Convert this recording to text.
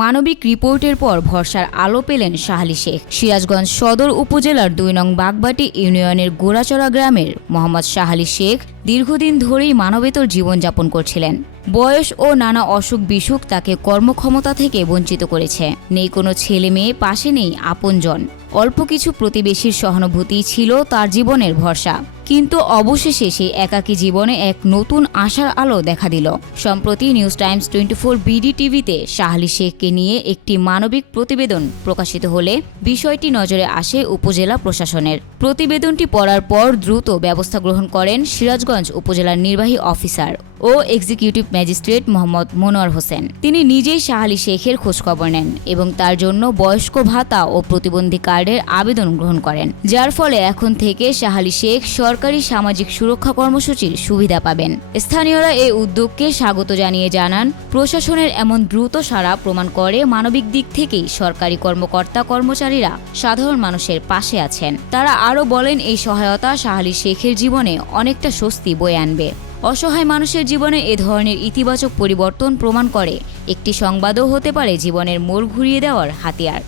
মানবিক রিপোর্টের পর ভরসার আলো পেলেন শাহালি শেখ। সিরাজগঞ্জ সদর উপজেলার দুই নং বাগবাটি ইউনিয়নের গোড়াচড়া গ্রামের মোহাম্মদ শাহালি শেখ দীর্ঘদিন ধরেই মানবেতর জীবনযাপন করছিলেন। বয়স ও নানা অসুখ বিসুখ তাকে কর্মক্ষমতা থেকে বঞ্চিত করেছে। নেই কোনো ছেলে মেয়ে, পাশে নেই আপনজন। অল্প কিছু প্রতিবেশীর সহানুভূতি ছিল তার জীবনের ভরসা। কিন্তু অবশেষে সেই একাকী জীবনে এক নতুন আশার আলো দেখা দিল। সম্প্রতি news times twenty four BD টিভিতে শাহলি শেখকে নিয়ে একটি মানবিক প্রতিবেদন প্রকাশিত হলে বিষয়টি নজরে আসে উপজেলা প্রশাসনের। প্রতিবেদনটি পড়ার পর দ্রুত ব্যবস্থা গ্রহণ করেন সিরাজগঞ্জ উপজেলার নির্বাহী অফিসার ও এক্সিকিউটিভ ম্যাজিস্ট্রেট মোহাম্মদ মনোয়ার হোসেন। তিনি নিজেই শাহালি শেখের খোঁজখবর নেন এবং তার জন্য বয়স্ক ভাতা ও প্রতিবন্ধী কার্ডের আবেদন গ্রহণ করেন, যার ফলে এখন থেকে শাহালি শেখ সরকারি সামাজিক সুরক্ষা কর্মসূচির সুবিধা পাবেন। স্থানীয়রা এই উদ্যোগকে স্বাগত জানিয়ে জানান, প্রশাসনের এমন দ্রুত সাড়া প্রমাণ করে মানবিক দিক থেকেই সরকারি কর্মকর্তা কর্মচারীরা সাধারণ মানুষের পাশে আছেন। তারা আরও বলেন, এই সহায়তা শাহালি শেখের জীবনে অনেকটা স্বস্তি বয়ে আনবে। অসহায় মানুষের জীবনে এ ধরনের ইতিবাচক পরিবর্তন প্রমাণ করে, একটি সংবাদও হতে পারে জীবনের মোড় ঘুরিয়ে দেওয়ার হাতিয়ার।